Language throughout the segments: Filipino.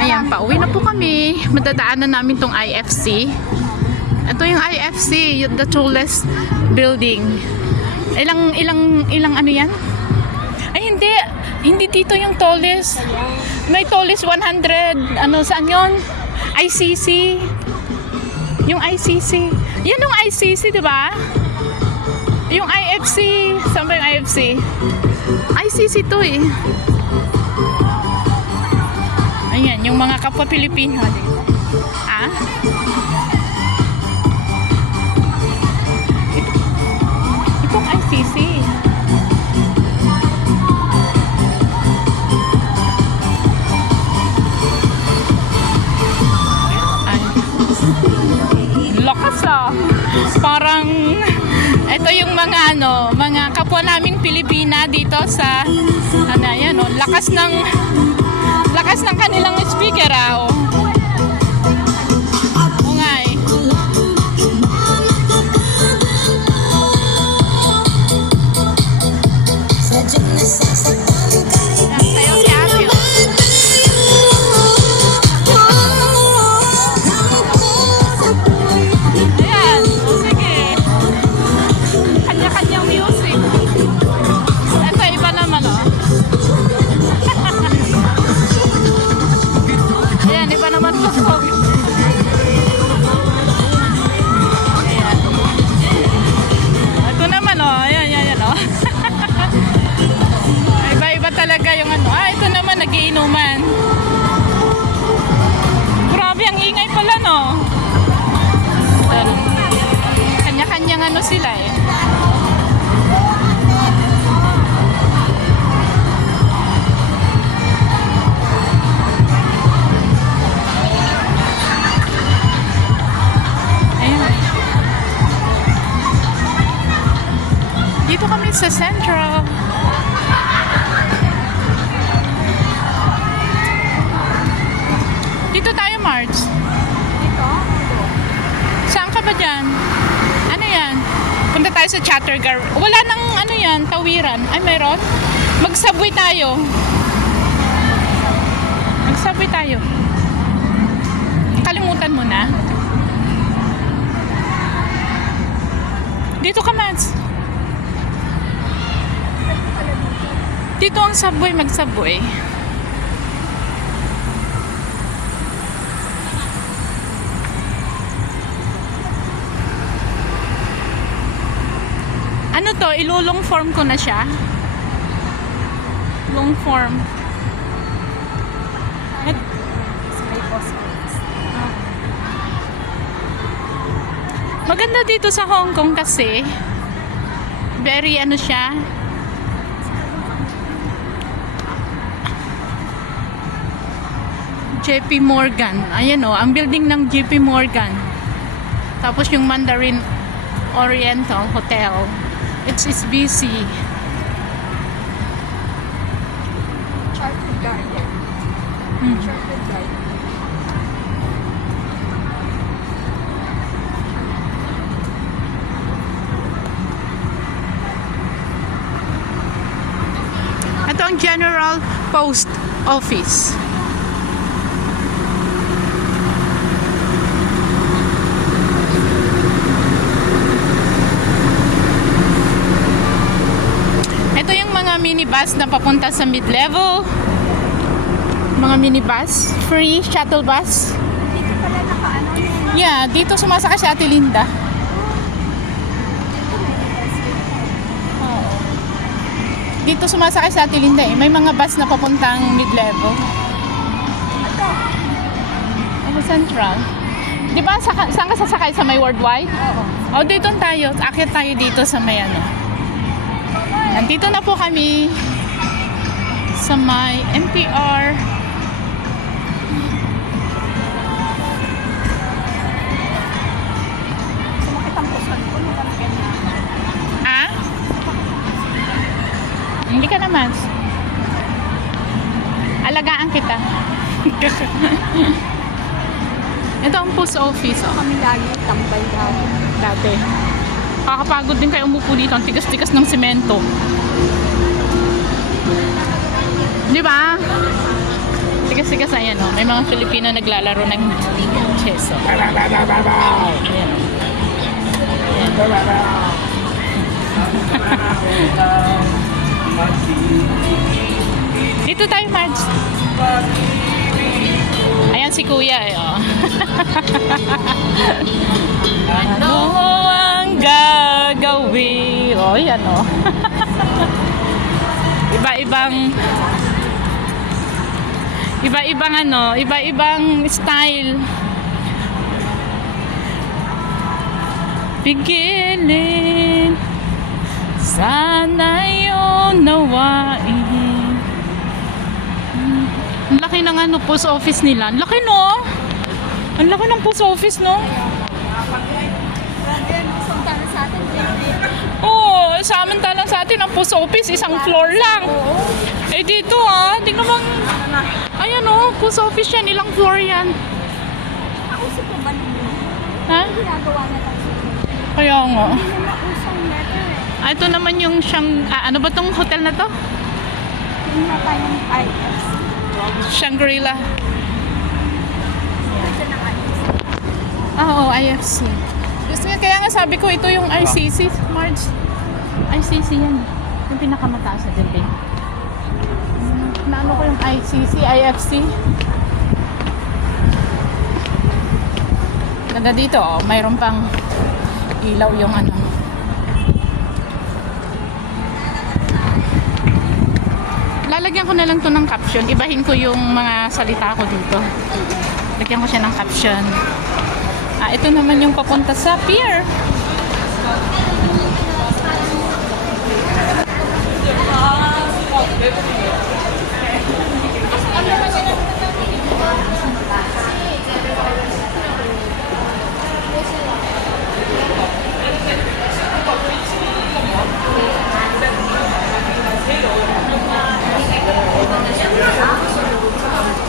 Ayan, pauwi na po kami. Madadaanan namin tong IFC. Ito yung IFC, the tallest building. Ilang ano yan? Ay, hindi dito yung tallest. May tallest 100. Ano, saan yun? ICC. Yung ICC. Yan yung ICC, di ba? Yung IFC. Saan ba yung IFC? ICC to eh. Ayan, yung mga kapwa Pilipino. Ah? Itong ICC. Ay. Lakas ah. Parang ito yung mga mga kapwa naming Pilipina dito sa yan lakas ng kanilang speaker ah. Oo nga eh. Sayaw si Ate, oh. Ayan, sige. Kanya-kanyang music. Ito iba naman oh. Ayan, iba naman po. Ayan. Ito naman oh, ayan oh. Iba-iba talaga yung ano. Ito naman nagiinuman. Grabe, ang ingay pala no. Kanya-kanyang ano sila eh. Dito kami sa Central. Dito tayo, Marge. Dito? Saan ka ba dyan? Ano yan? Punta tayo sa Chattergar. Wala nang ano yan, tawiran. Ay, meron? Mag-subway tayo. Mag-subway tayo. Kalimutan mo na. Dito ka, Mads. Dito ang subway, mag-subway. Ano to? Ilulong form ko na siya. Long form. Maganda dito sa Hong Kong kasi very ano siya. JP Morgan. Ayan o, ang building ng JP Morgan. Tapos yung Mandarin Oriental Hotel. It's busy. Chartered Garden. Chartered Garden. Ito ang General Post Office. Ito yung mga minibus na papunta sa mid-level. Mga minibus. Free shuttle bus. Dito pala nakaano. Yeah, dito sumasakay si Ate Linda. Oo. Dito sumasakay si Ate Linda eh. May mga bus na papuntang mid-level. Ito. Ano, Central. Di ba saan ka sasakay sa may Worldwide? Oo. O, dito tayo. Akyat tayo dito sa may ano. Nandito na po kami sa may MTR. Sumakit ang puson ko. Nakalagyan na. Ah? Hindi ka naman. Alagaan kita. Ito ang post office. Oh. Kami lagi tambay Dati. Kakapagod din kayo umupo dito. Ang tigas-tigas ng semento. Di ba? Sigas-sigas, ayan o. May mga Filipino naglalaro ng cheso. Ayan o. Dito tayo, Marge. Ayan si Kuya eh, oh. Ano ang gagawin? Oh, yan oh. Iba-ibang style. Pigilin, sana yun nawain. Ang laki ng ano, post office nila. Ang laki no? Ang laki ng post office no? Samantala sa atin, Oo, samantalang sa atin ang post office, isang floor lang. Eh dito tingnan mo. Ayan post office yan, ilang floor yan. Nausip ko ba nila? Ha? Ginagawa na tayo. Kaya nga. Hindi na mausang letter eh. Ito naman yung ano ba tong hotel na to? Hindi na tayong items. Shangri-La. Ito na items. Oo, IFC. Gusto nga, kaya nga sabi ko, ito yung ICC, Marge. ICC yan. Yung pinakamataas na building. Naano ko yung ICC, IFC. Ganda dito, mayroon pang ilaw yung ano. Lalagyan ko na lang to ng caption. Ibahin ko yung mga salita ko dito. Lagyan ko siya ng caption. Ito naman yung papunta sa pier.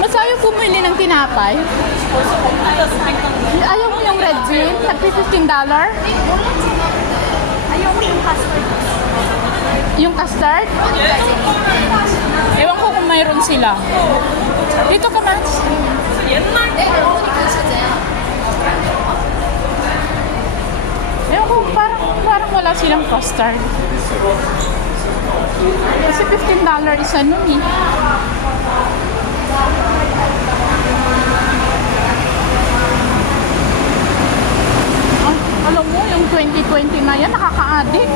Masayo pumili ng tinapay. Ayaw mo yung red bean? Tagpi $15? Ayaw mo yung custard. Yung custard? Ewan ko kung mayroon sila. Dito ka, Max. Ewan ko, parang wala silang custard. Kasi $15 isa nun eh. Alam mo, yung 2020 na yan, nakaka-addict.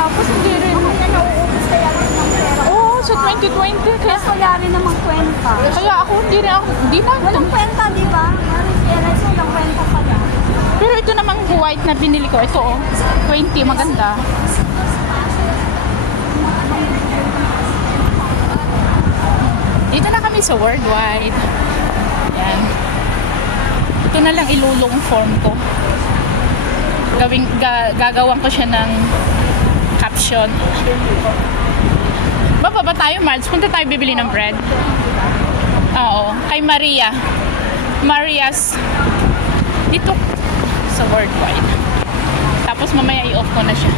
Tapos hindi rin. Kaya nauubos kaya rin ng pera. Oo, sa 2020. Kaya wala rin namang kwenta. Kaya ako, hindi na. Walang kwenta, di ba? Realize mo, walang kwenta pala. Pero ito namang white na binili ko. Ito 20, maganda. Dito na kami sa Worldwide. Yan. Ito na lang ilulong form ko. Gagawan ko siya ng caption. Bababa tayo, Marge. Punta tayo bibili ng bread. Oo. Kay Maria. Maria's. Dito sa Worldwide. Tapos mamaya i-off ko na siya.